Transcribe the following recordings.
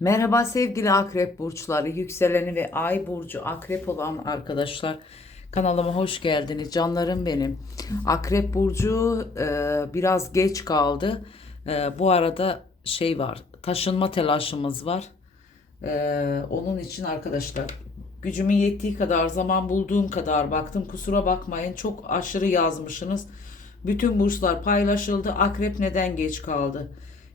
Merhaba sevgili akrep burçları, yükseleni ve ay burcu akrep olan arkadaşlar. Kanalıma hoş geldiniz canlarım benim. Akrep burcu e, biraz geç kaldı. E, bu arada şey var, taşınma telaşımız var. E, onun için arkadaşlar gücümün yettiği kadar zaman bulduğum kadar baktım. Kusura bakmayın çok aşırı yazmışsınız. Bütün burçlar paylaşıldı. Akrep neden geç kaldı?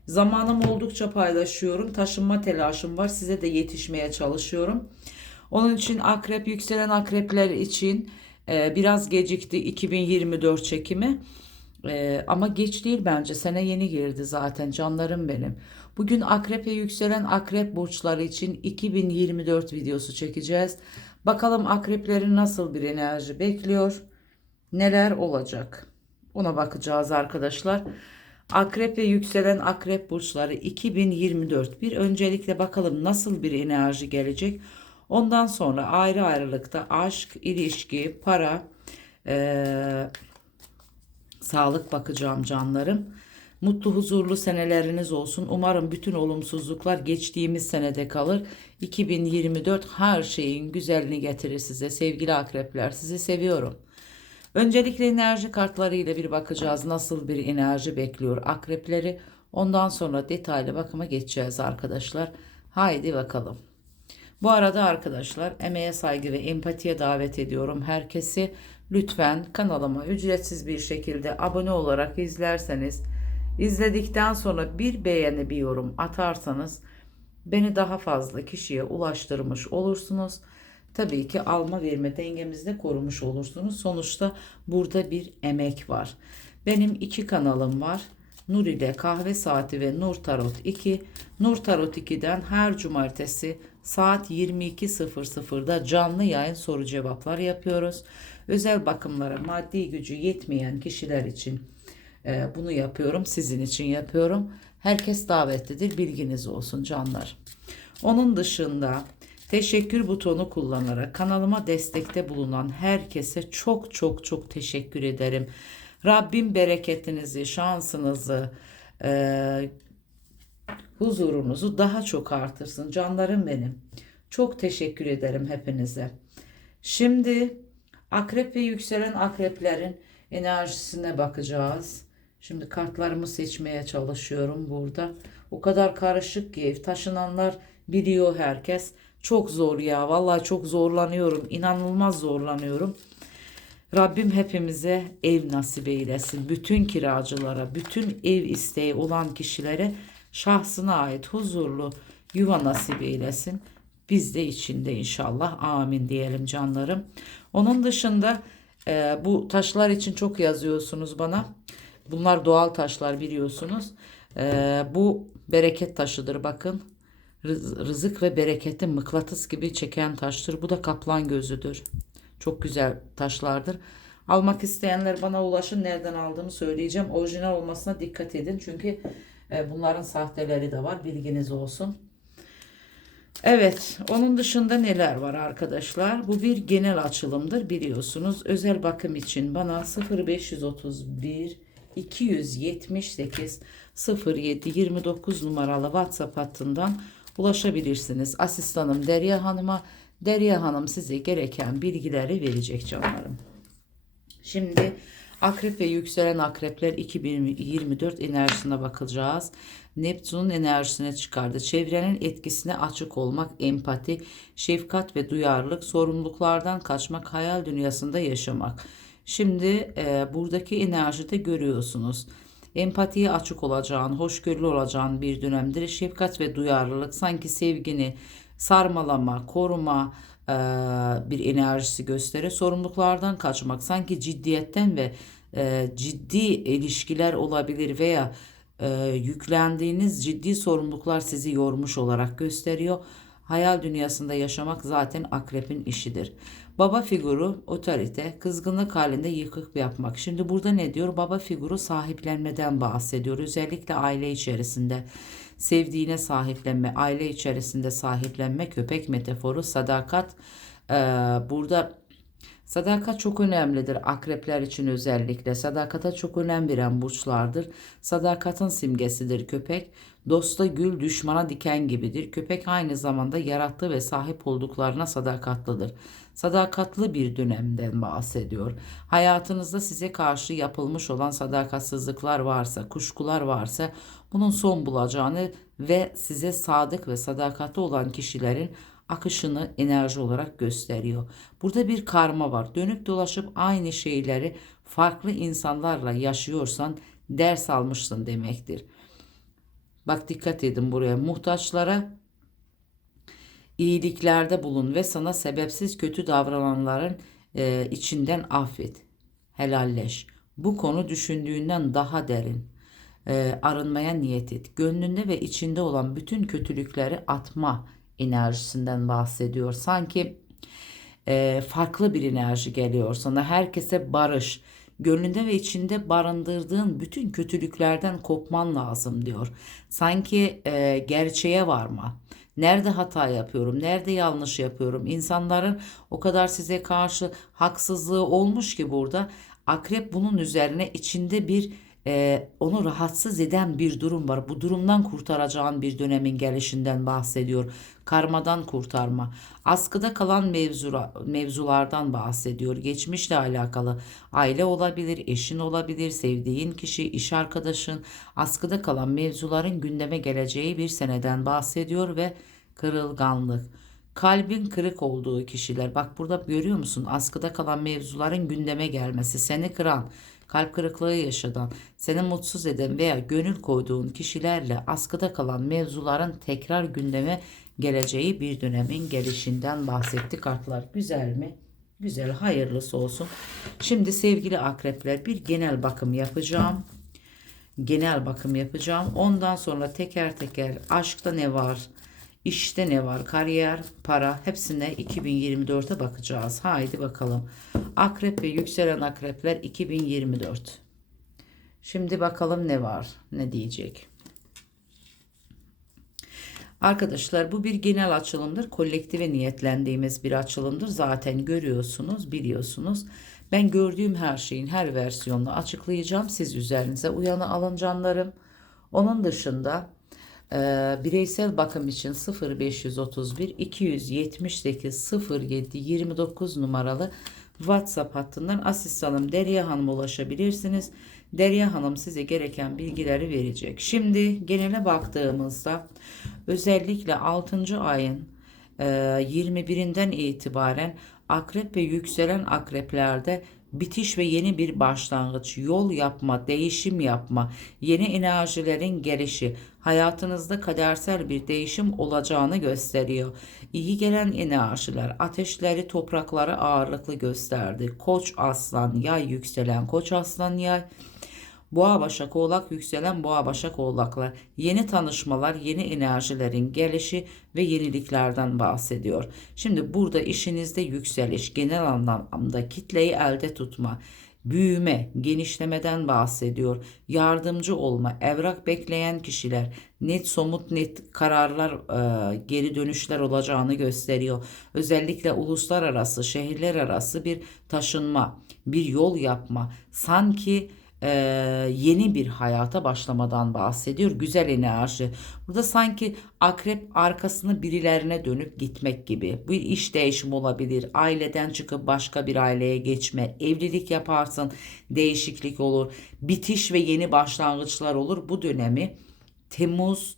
Zamanım oldukça paylaşıyorum. Taşınma telaşım var. Size de yetişmeye çalışıyorum. Onun için akrep yükselen akrepler için e, biraz gecikti 2024 çekimi. E, ama geç değil bence. Sene yeni girdi zaten canlarım benim. Bugün akrepe yükselen akrep burçları için 2024 videosu çekeceğiz. Bakalım akreplerin nasıl bir enerji bekliyor? Neler olacak? Ona bakacağız arkadaşlar. Akrep ve yükselen akrep burçları 2024 bir öncelikle bakalım nasıl bir enerji gelecek. Ondan sonra ayrı ayrılıkta aşk, ilişki, para, eee, sağlık bakacağım canlarım. Mutlu huzurlu seneleriniz olsun. Umarım bütün olumsuzluklar geçtiğimiz senede kalır. 2024 her şeyin güzelini getirir size sevgili akrepler. Sizi seviyorum. Öncelikle enerji kartlarıyla bir bakacağız nasıl bir enerji bekliyor akrepleri. Ondan sonra detaylı bakıma geçeceğiz arkadaşlar. Haydi bakalım. Bu arada arkadaşlar emeğe saygı ve empatiye davet ediyorum herkesi. Lütfen kanalıma ücretsiz bir şekilde abone olarak izlerseniz, izledikten sonra bir beğeni bir yorum atarsanız beni daha fazla kişiye ulaştırmış olursunuz. Tabii ki alma verme dengemizde korumuş olursunuz. Sonuçta burada bir emek var. Benim iki kanalım var. Nur ile Kahve Saati ve Nur Tarot 2. Nur Tarot 2'den her cumartesi saat 22.00'da canlı yayın soru cevaplar yapıyoruz. Özel bakımlara maddi gücü yetmeyen kişiler için e, bunu yapıyorum. Sizin için yapıyorum. Herkes davetlidir. Bilginiz olsun canlar. Onun dışında teşekkür butonu kullanarak kanalıma destekte bulunan herkese çok çok çok teşekkür ederim. Rabbim bereketinizi, şansınızı, e, huzurunuzu daha çok artırsın canlarım benim. Çok teşekkür ederim hepinize. Şimdi akrep ve yükselen akreplerin enerjisine bakacağız. Şimdi kartlarımı seçmeye çalışıyorum burada. O kadar karışık ki taşınanlar biliyor herkes. Çok zor ya. Vallahi çok zorlanıyorum. İnanılmaz zorlanıyorum. Rabbim hepimize ev nasip eylesin. Bütün kiracılara, bütün ev isteği olan kişilere şahsına ait huzurlu yuva nasip eylesin. Biz de içinde inşallah amin diyelim canlarım. Onun dışında e, bu taşlar için çok yazıyorsunuz bana. Bunlar doğal taşlar biliyorsunuz. E, bu bereket taşıdır bakın. Rız- Rızık ve bereketi mıknatıs gibi çeken taştır. Bu da kaplan gözüdür. Çok güzel taşlardır. Almak isteyenler bana ulaşın. Nereden aldığımı söyleyeceğim. Orijinal olmasına dikkat edin. Çünkü e, bunların sahteleri de var. Bilginiz olsun. Evet, onun dışında neler var arkadaşlar? Bu bir genel açılımdır biliyorsunuz. Özel bakım için bana 0531 278 07 29 numaralı WhatsApp hattından ulaşabilirsiniz. Asistanım Derya Hanım'a Derya Hanım size gereken bilgileri verecek canlarım. Şimdi akrep ve yükselen akrepler 2024 enerjisine bakacağız. Neptün'ün enerjisine çıkardı. Çevrenin etkisine açık olmak, empati, şefkat ve duyarlılık, sorumluluklardan kaçmak, hayal dünyasında yaşamak. Şimdi e, buradaki enerjide görüyorsunuz. Empatiye açık olacağın, hoşgörülü olacağın bir dönemdir. Şefkat ve duyarlılık sanki sevgini sarmalama, koruma e, bir enerjisi gösterir. Sorumluluklardan kaçmak sanki ciddiyetten ve e, ciddi ilişkiler olabilir veya e, yüklendiğiniz ciddi sorumluluklar sizi yormuş olarak gösteriyor. Hayal dünyasında yaşamak zaten akrepin işidir. Baba figürü otorite, kızgınlık halinde yıkık yapmak. Şimdi burada ne diyor? Baba figürü sahiplenmeden bahsediyor. Özellikle aile içerisinde sevdiğine sahiplenme, aile içerisinde sahiplenme, köpek metaforu, sadakat. Ee, burada Sadakat çok önemlidir akrepler için özellikle. Sadakata çok önem veren burçlardır. Sadakatin simgesidir köpek. Dosta gül, düşmana diken gibidir. Köpek aynı zamanda yarattığı ve sahip olduklarına sadakatlidir. Sadakatli bir dönemden bahsediyor. Hayatınızda size karşı yapılmış olan sadakatsizlikler varsa, kuşkular varsa bunun son bulacağını ve size sadık ve sadakatli olan kişilerin akışını enerji olarak gösteriyor. Burada bir karma var. Dönüp dolaşıp aynı şeyleri farklı insanlarla yaşıyorsan ders almışsın demektir. Bak dikkat edin buraya. Muhtaçlara iyiliklerde bulun ve sana sebepsiz kötü davrananların e, içinden affet. Helalleş. Bu konu düşündüğünden daha derin. E, arınmaya niyet et. Gönlünde ve içinde olan bütün kötülükleri atma enerjisinden bahsediyor. Sanki e, farklı bir enerji geliyor sana. Herkese barış. Gönlünde ve içinde barındırdığın bütün kötülüklerden kopman lazım diyor. Sanki e, gerçeğe varma. Nerede hata yapıyorum? Nerede yanlış yapıyorum? İnsanların o kadar size karşı haksızlığı olmuş ki burada. Akrep bunun üzerine içinde bir e, onu rahatsız eden bir durum var. Bu durumdan kurtaracağın bir dönemin gelişinden bahsediyor. Karmadan kurtarma. Askıda kalan mevzura, mevzulardan bahsediyor. Geçmişle alakalı aile olabilir, eşin olabilir, sevdiğin kişi, iş arkadaşın. Askıda kalan mevzuların gündeme geleceği bir seneden bahsediyor ve kırılganlık. Kalbin kırık olduğu kişiler. Bak burada görüyor musun? Askıda kalan mevzuların gündeme gelmesi, seni kıran, kalp kırıklığı yaşadan, seni mutsuz eden veya gönül koyduğun kişilerle askıda kalan mevzuların tekrar gündeme geleceği bir dönemin gelişinden bahsetti kartlar. Güzel mi? Güzel, hayırlısı olsun. Şimdi sevgili akrepler bir genel bakım yapacağım. Genel bakım yapacağım. Ondan sonra teker teker aşkta ne var, işte ne var, kariyer, para hepsine 2024'e bakacağız. Haydi bakalım. Akrep ve yükselen akrepler 2024. Şimdi bakalım ne var, ne diyecek. Arkadaşlar bu bir genel açılımdır. Kolektive niyetlendiğimiz bir açılımdır. Zaten görüyorsunuz, biliyorsunuz. Ben gördüğüm her şeyin her versiyonunu açıklayacağım. Siz üzerinize uyanı alın canlarım. Onun dışında e, bireysel bakım için 0531 278 07 29 numaralı WhatsApp hattından asistanım Derya Hanım ulaşabilirsiniz. Derya Hanım size gereken bilgileri verecek. Şimdi genele baktığımızda özellikle 6. ayın e, 21'inden itibaren akrep ve yükselen akreplerde bitiş ve yeni bir başlangıç, yol yapma, değişim yapma, yeni enerjilerin gelişi, hayatınızda kadersel bir değişim olacağını gösteriyor. İyi gelen enerjiler, ateşleri, toprakları ağırlıklı gösterdi. Koç aslan, yay yükselen koç aslan yay, Boğa Başak Oğlak yükselen Boğa Başak Oğlaklar yeni tanışmalar, yeni enerjilerin gelişi ve yeniliklerden bahsediyor. Şimdi burada işinizde yükseliş, genel anlamda kitleyi elde tutma, büyüme, genişlemeden bahsediyor. Yardımcı olma, evrak bekleyen kişiler, net somut net kararlar, e, geri dönüşler olacağını gösteriyor. Özellikle uluslararası, şehirler arası bir taşınma, bir yol yapma. Sanki e, yeni bir hayata başlamadan bahsediyor. Güzel enerji. Burada sanki akrep arkasını birilerine dönüp gitmek gibi. Bir iş değişimi olabilir. Aileden çıkıp başka bir aileye geçme. Evlilik yaparsın. Değişiklik olur. Bitiş ve yeni başlangıçlar olur. Bu dönemi Temmuz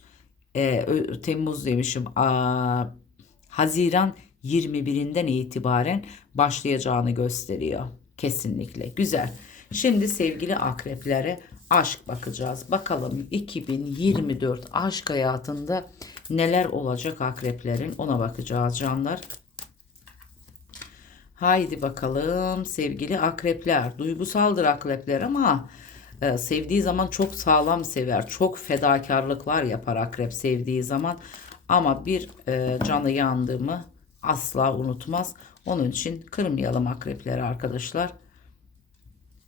e, Temmuz demişim. Aa, Haziran 21'inden itibaren başlayacağını gösteriyor. Kesinlikle. Güzel. Şimdi sevgili akreplere aşk bakacağız. Bakalım 2024 aşk hayatında neler olacak akreplerin ona bakacağız canlar. Haydi bakalım sevgili akrepler. Duygusaldır akrepler ama e, sevdiği zaman çok sağlam sever. Çok fedakarlıklar yapar akrep sevdiği zaman. Ama bir e, canı yandığımı asla unutmaz. Onun için kırmayalım akrepleri arkadaşlar.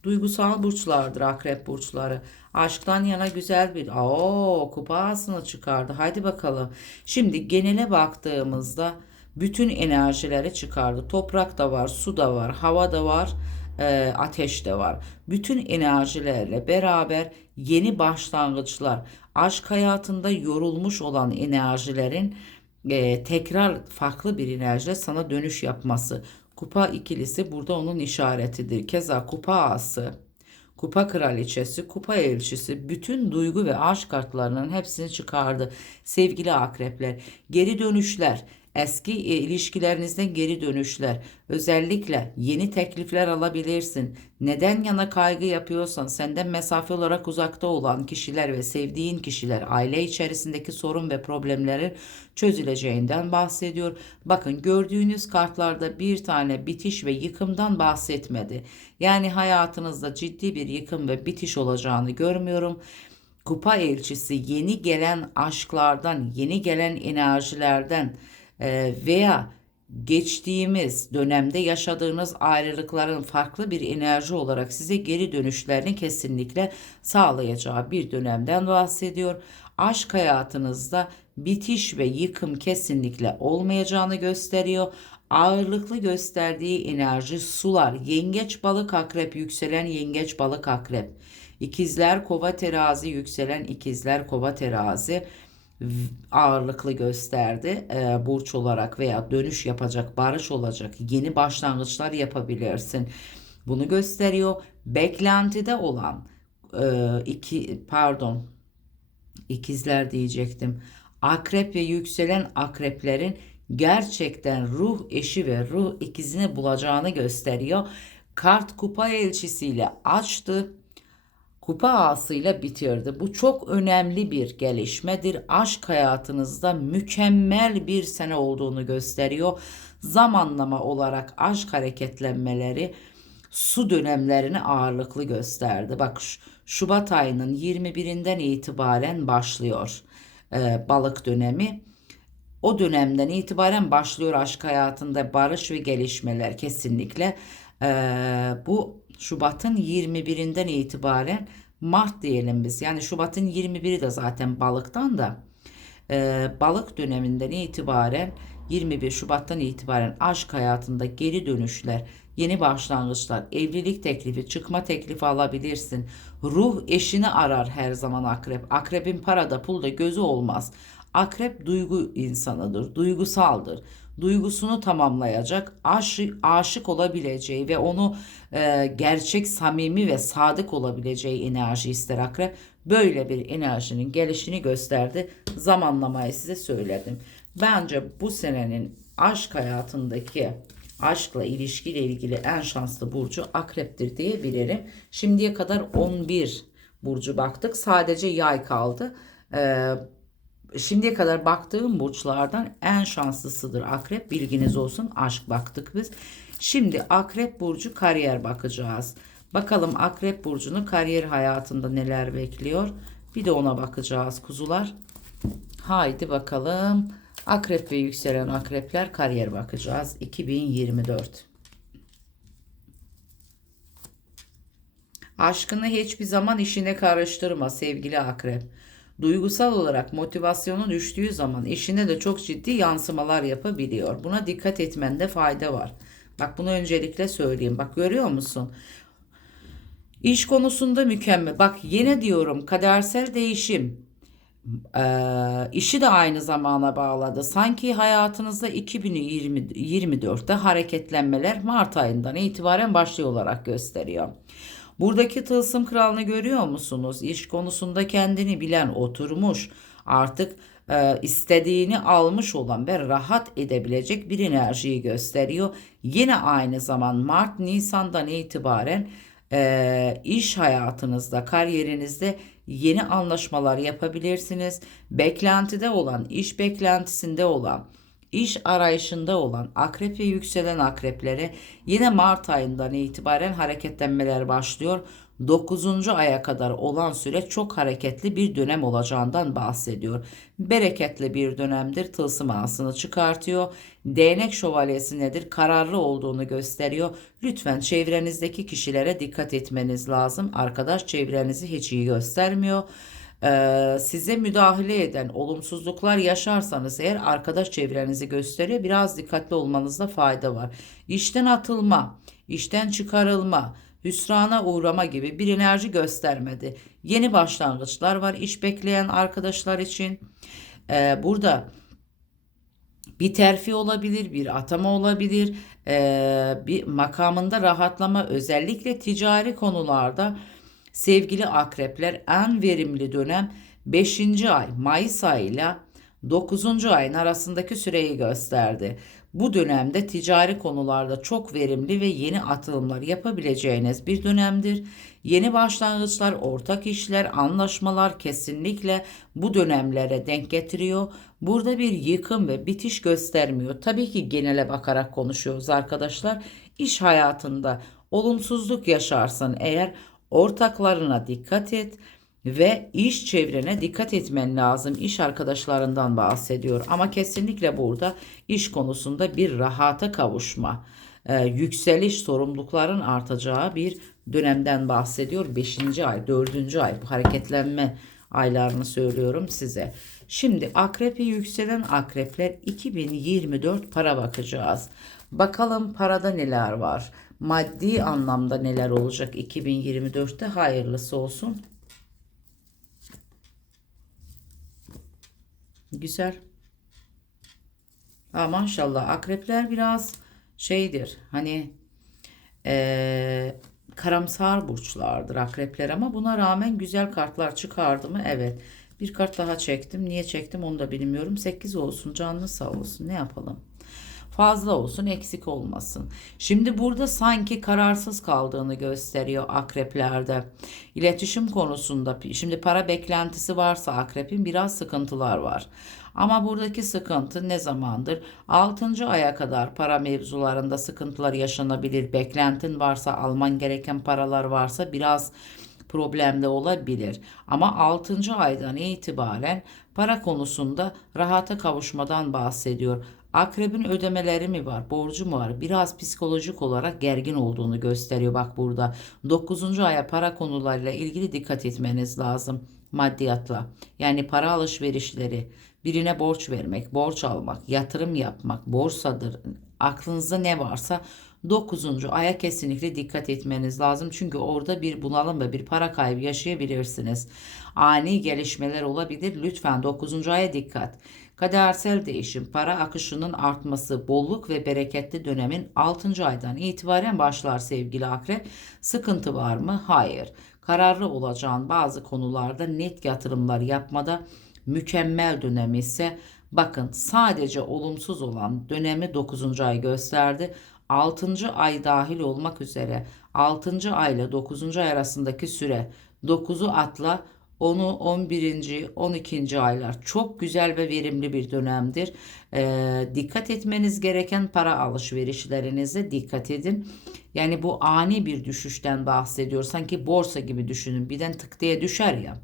Duygusal burçlardır akrep burçları. Aşktan yana güzel bir o kupasını çıkardı. Haydi bakalım. Şimdi genele baktığımızda Bütün enerjileri çıkardı. Toprak da var, su da var, hava da var, e, ateş de var. Bütün enerjilerle beraber yeni başlangıçlar, aşk hayatında yorulmuş olan enerjilerin e, tekrar farklı bir enerjiyle sana dönüş yapması. Kupa ikilisi burada onun işaretidir. Keza kupa ağası, kupa kraliçesi, kupa elçisi bütün duygu ve aşk kartlarının hepsini çıkardı. Sevgili akrepler, geri dönüşler, eski e, ilişkilerinizden geri dönüşler, özellikle yeni teklifler alabilirsin. Neden yana kaygı yapıyorsan, senden mesafe olarak uzakta olan kişiler ve sevdiğin kişiler, aile içerisindeki sorun ve problemlerin çözüleceğinden bahsediyor. Bakın gördüğünüz kartlarda bir tane bitiş ve yıkımdan bahsetmedi. Yani hayatınızda ciddi bir yıkım ve bitiş olacağını görmüyorum. Kupa elçisi yeni gelen aşklardan, yeni gelen enerjilerden e, veya geçtiğimiz dönemde yaşadığınız ayrılıkların farklı bir enerji olarak size geri dönüşlerini kesinlikle sağlayacağı bir dönemden bahsediyor. Aşk hayatınızda bitiş ve yıkım kesinlikle olmayacağını gösteriyor. Ağırlıklı gösterdiği enerji sular, yengeç balık akrep, yükselen yengeç balık akrep. İkizler kova terazi, yükselen ikizler kova terazi ağırlıklı gösterdi. E, burç olarak veya dönüş yapacak, barış olacak, yeni başlangıçlar yapabilirsin. Bunu gösteriyor. Beklentide olan e, iki pardon ikizler diyecektim. Akrep ve yükselen akreplerin gerçekten ruh eşi ve ruh ikizini bulacağını gösteriyor. Kart kupa elçisiyle açtı kupa ağasıyla bitirdi. Bu çok önemli bir gelişmedir. Aşk hayatınızda mükemmel bir sene olduğunu gösteriyor. Zamanlama olarak aşk hareketlenmeleri su dönemlerini ağırlıklı gösterdi. Bak Şubat ayının 21'inden itibaren başlıyor e, balık dönemi. O dönemden itibaren başlıyor aşk hayatında barış ve gelişmeler kesinlikle. E, bu Şubat'ın 21'inden itibaren Mart diyelim biz. Yani Şubat'ın 21'i de zaten balıktan da e, balık döneminden itibaren 21 Şubat'tan itibaren aşk hayatında geri dönüşler, yeni başlangıçlar, evlilik teklifi, çıkma teklifi alabilirsin. Ruh eşini arar her zaman akrep. Akrebin parada pulda gözü olmaz. Akrep duygu insanıdır, duygusaldır duygusunu tamamlayacak, aşık, aşık olabileceği ve onu e, gerçek, samimi ve sadık olabileceği enerji ister akrep. Böyle bir enerjinin gelişini gösterdi. Zamanlamayı size söyledim. Bence bu senenin aşk hayatındaki aşkla ilişkiyle ilgili en şanslı burcu akreptir diyebilirim. Şimdiye kadar 11 burcu baktık. Sadece yay kaldı. Ee, şimdiye kadar baktığım burçlardan en şanslısıdır akrep. Bilginiz olsun aşk baktık biz. Şimdi akrep burcu kariyer bakacağız. Bakalım akrep burcunu kariyer hayatında neler bekliyor. Bir de ona bakacağız kuzular. Haydi bakalım. Akrep ve yükselen akrepler kariyer bakacağız. 2024. Aşkını hiçbir zaman işine karıştırma sevgili akrep. Duygusal olarak motivasyonu düştüğü zaman işine de çok ciddi yansımalar yapabiliyor. Buna dikkat etmende fayda var. Bak bunu öncelikle söyleyeyim. Bak görüyor musun? İş konusunda mükemmel. Bak yine diyorum kadersel değişim. Ee, işi de aynı zamana bağladı. Sanki hayatınızda 2024'te hareketlenmeler Mart ayından itibaren başlıyor olarak gösteriyor. Buradaki tılsım kralını görüyor musunuz? İş konusunda kendini bilen oturmuş artık e, istediğini almış olan ve rahat edebilecek bir enerjiyi gösteriyor. Yine aynı zaman Mart Nisan'dan itibaren e, iş hayatınızda, kariyerinizde yeni anlaşmalar yapabilirsiniz. Beklentide olan, iş beklentisinde olan iş arayışında olan akrep ve yükselen akreplere yine Mart ayından itibaren hareketlenmeler başlıyor. 9. aya kadar olan süre çok hareketli bir dönem olacağından bahsediyor. Bereketli bir dönemdir. Tılsım ağasını çıkartıyor. Değnek şövalyesi nedir? Kararlı olduğunu gösteriyor. Lütfen çevrenizdeki kişilere dikkat etmeniz lazım. Arkadaş çevrenizi hiç iyi göstermiyor. Size müdahale eden olumsuzluklar yaşarsanız eğer arkadaş çevrenizi gösteriyor. Biraz dikkatli olmanızda fayda var. İşten atılma, işten çıkarılma, hüsrana uğrama gibi bir enerji göstermedi. Yeni başlangıçlar var iş bekleyen arkadaşlar için. Ee, burada bir terfi olabilir, bir atama olabilir, ee, bir makamında rahatlama özellikle ticari konularda sevgili akrepler en verimli dönem 5. ay Mayıs ayıyla 9. ayın arasındaki süreyi gösterdi. Bu dönemde ticari konularda çok verimli ve yeni atılımlar yapabileceğiniz bir dönemdir. Yeni başlangıçlar, ortak işler, anlaşmalar kesinlikle bu dönemlere denk getiriyor. Burada bir yıkım ve bitiş göstermiyor. Tabii ki genele bakarak konuşuyoruz arkadaşlar. İş hayatında olumsuzluk yaşarsın eğer ortaklarına dikkat et ve iş çevrene dikkat etmen lazım. İş arkadaşlarından bahsediyor ama kesinlikle burada iş konusunda bir rahata kavuşma, e, yükseliş, sorumlulukların artacağı bir dönemden bahsediyor. 5. ay, 4. ay bu hareketlenme aylarını söylüyorum size. Şimdi akrepi yükselen akrepler 2024 para bakacağız. Bakalım parada neler var? Maddi anlamda neler olacak 2024'te hayırlısı olsun. Güzel. Ha, maşallah akrepler biraz şeydir hani eee, karamsar burçlardır akrepler ama buna rağmen güzel kartlar çıkardı mı? Evet. Bir kart daha çektim. Niye çektim onu da bilmiyorum. 8 olsun canlı sağ olsun ne yapalım. Fazla olsun eksik olmasın. Şimdi burada sanki kararsız kaldığını gösteriyor akreplerde. İletişim konusunda şimdi para beklentisi varsa akrepin biraz sıkıntılar var. Ama buradaki sıkıntı ne zamandır? 6. aya kadar para mevzularında sıkıntılar yaşanabilir. Beklentin varsa, alman gereken paralar varsa biraz problemde olabilir. Ama 6. aydan itibaren para konusunda rahata kavuşmadan bahsediyor. Akrebin ödemeleri mi var, borcu mu var? Biraz psikolojik olarak gergin olduğunu gösteriyor bak burada. 9. aya para konularıyla ilgili dikkat etmeniz lazım maddiyatla. Yani para alışverişleri, birine borç vermek, borç almak, yatırım yapmak, borsadır. Aklınızda ne varsa 9. aya kesinlikle dikkat etmeniz lazım. Çünkü orada bir bunalım ve bir para kaybı yaşayabilirsiniz. Ani gelişmeler olabilir. Lütfen 9. aya dikkat. Kadersel değişim, para akışının artması, bolluk ve bereketli dönemin 6. aydan itibaren başlar sevgili akrep. Sıkıntı var mı? Hayır. Kararlı olacağın bazı konularda net yatırımlar yapmada mükemmel dönemi ise bakın sadece olumsuz olan dönemi 9. ay gösterdi. 6. ay dahil olmak üzere 6. ay ile 9. ay arasındaki süre 9'u atla 10'u 11. 12. aylar çok güzel ve verimli bir dönemdir. Ee, dikkat etmeniz gereken para alışverişlerinize dikkat edin. Yani bu ani bir düşüşten bahsediyor. Sanki borsa gibi düşünün. Birden tık diye düşer ya.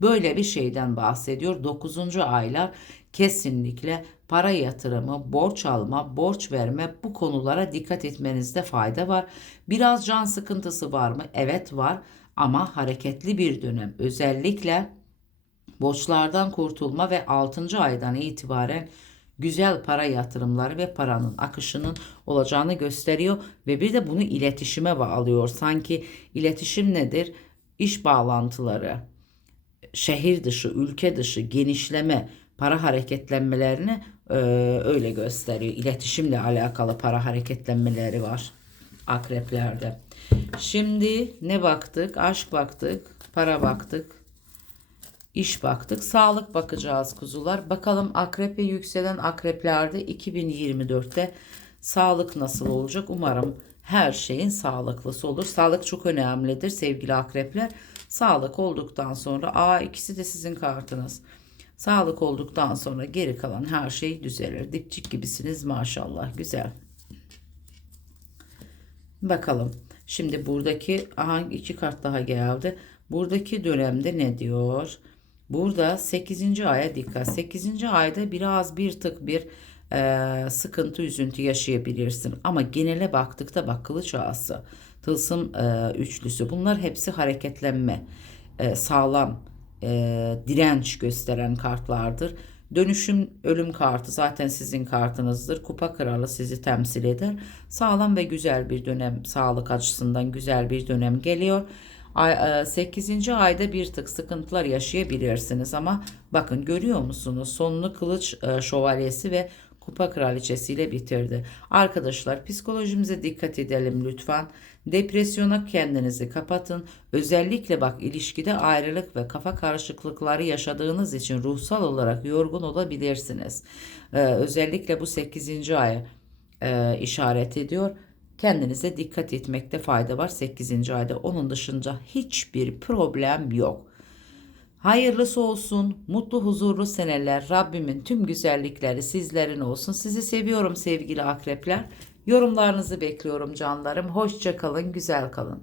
Böyle bir şeyden bahsediyor. 9. aylar kesinlikle para yatırımı, borç alma, borç verme bu konulara dikkat etmenizde fayda var. Biraz can sıkıntısı var mı? Evet var ama hareketli bir dönem. Özellikle borçlardan kurtulma ve 6. aydan itibaren güzel para yatırımları ve paranın akışının olacağını gösteriyor ve bir de bunu iletişime bağlıyor. Sanki iletişim nedir? İş bağlantıları, şehir dışı, ülke dışı genişleme, para hareketlenmelerini e, öyle gösteriyor. İletişimle alakalı para hareketlenmeleri var akreplerde. Şimdi ne baktık? Aşk baktık, para baktık, iş baktık, sağlık bakacağız kuzular. Bakalım akrep ve yükselen akreplerde 2024'te sağlık nasıl olacak? Umarım her şeyin sağlıklısı olur. Sağlık çok önemlidir sevgili akrepler. Sağlık olduktan sonra a ikisi de sizin kartınız. Sağlık olduktan sonra geri kalan her şey düzelir. Dipçik gibisiniz maşallah. Güzel. Bakalım. Şimdi buradaki aha iki kart daha geldi. Buradaki dönemde ne diyor? Burada 8. aya dikkat. 8. ayda biraz bir tık bir e, sıkıntı, üzüntü yaşayabilirsin. Ama genele baktıkta bak kılıç ağası, tılsım e, üçlüsü bunlar hepsi hareketlenme, e, sağlam, e, direnç gösteren kartlardır. Dönüşüm ölüm kartı zaten sizin kartınızdır. Kupa kralı sizi temsil eder. Sağlam ve güzel bir dönem, sağlık açısından güzel bir dönem geliyor. Ay- e, 8. ayda bir tık sıkıntılar yaşayabilirsiniz ama bakın görüyor musunuz? Sonunu kılıç e, şövalyesi ve kupa kraliçesiyle bitirdi. Arkadaşlar psikolojimize dikkat edelim lütfen. Depresyona kendinizi kapatın. Özellikle bak ilişkide ayrılık ve kafa karışıklıkları yaşadığınız için ruhsal olarak yorgun olabilirsiniz. Ee, özellikle bu 8. ay e, işaret ediyor. Kendinize dikkat etmekte fayda var 8. ayda. Onun dışında hiçbir problem yok. Hayırlısı olsun, mutlu huzurlu seneler, Rabbimin tüm güzellikleri sizlerin olsun. Sizi seviyorum sevgili akrepler. Yorumlarınızı bekliyorum canlarım. Hoşça kalın, güzel kalın.